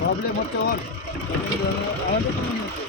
Problem হচ্ছে ওর আমাদের কোনো হচ্ছে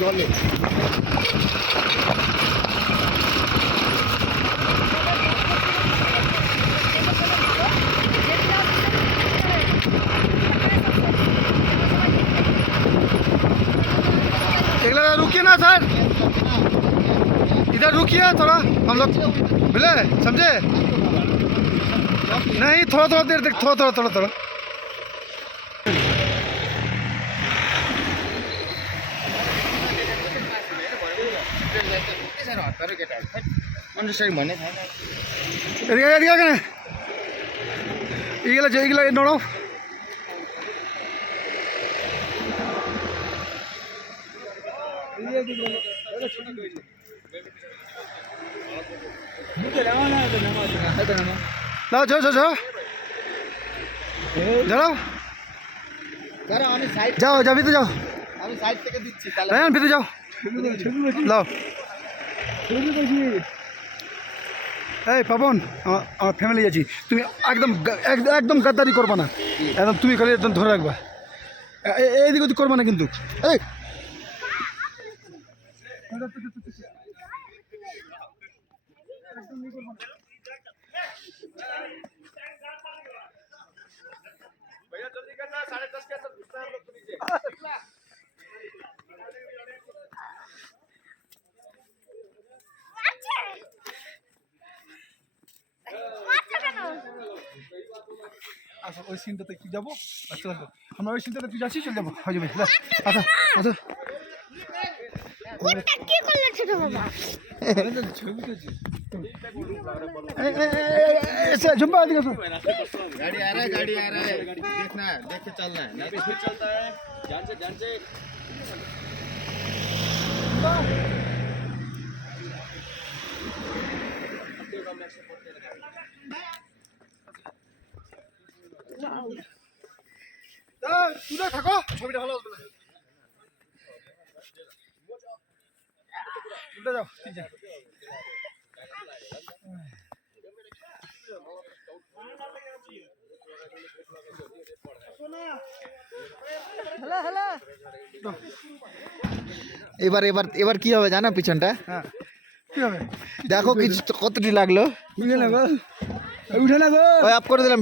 জলে रुकिए ना सर, इधर रुकिए थोड़ा, हम लोग मिले समझे नहीं, थोड़ा थोड़ा देर तक थोड़ा थोड़ा थोड़ा थोड़ा এইগুলা নড়াও যাও যাও যাও যাও যাও যাও যাও ভিতরে যাও, আমি সাইড থেকে দিচ্ছি তাহলে ভিতরে যাও লাও। এই পাবন আমার ফ্যামিলি আছি, তুমি একদম একদম গাদ্দারি করবা না, একদম তুমি খালি একদম ধরে রাখবা, এইদিকে ওদিক করবা না কিন্তু। এই भैया जल्दी करना, 10:30 के अंदर घुसना है हम लोग को नीचे। আচ্ছা ওই সিনটাতে কি যাবো, আচ্ছা আমরা ওই সিনটাতে তুই যাচ্ছিস, চলে যাবো হয়ে যাবে। আচ্ছা আচ্ছা কোনটা কি করলে ছোট বাবা? ছবি তুলছি झुम्बा दिखा सो। गाड़ी आ रहा है देखना है, देख के चलना है, नहीं तो फिर चलता है जान से তুই থাকো, ছবিটা ভালো আসবে না, উল্টে যাও ঠিক আছে। এবার এবার এবার কি হবে জানা পিছনটা? হ্যাঁ কি হবে দেখো কিছু কতটি লাগলো, উঠে না গো, উঠে না গো, ওই আপ করে দিলাম।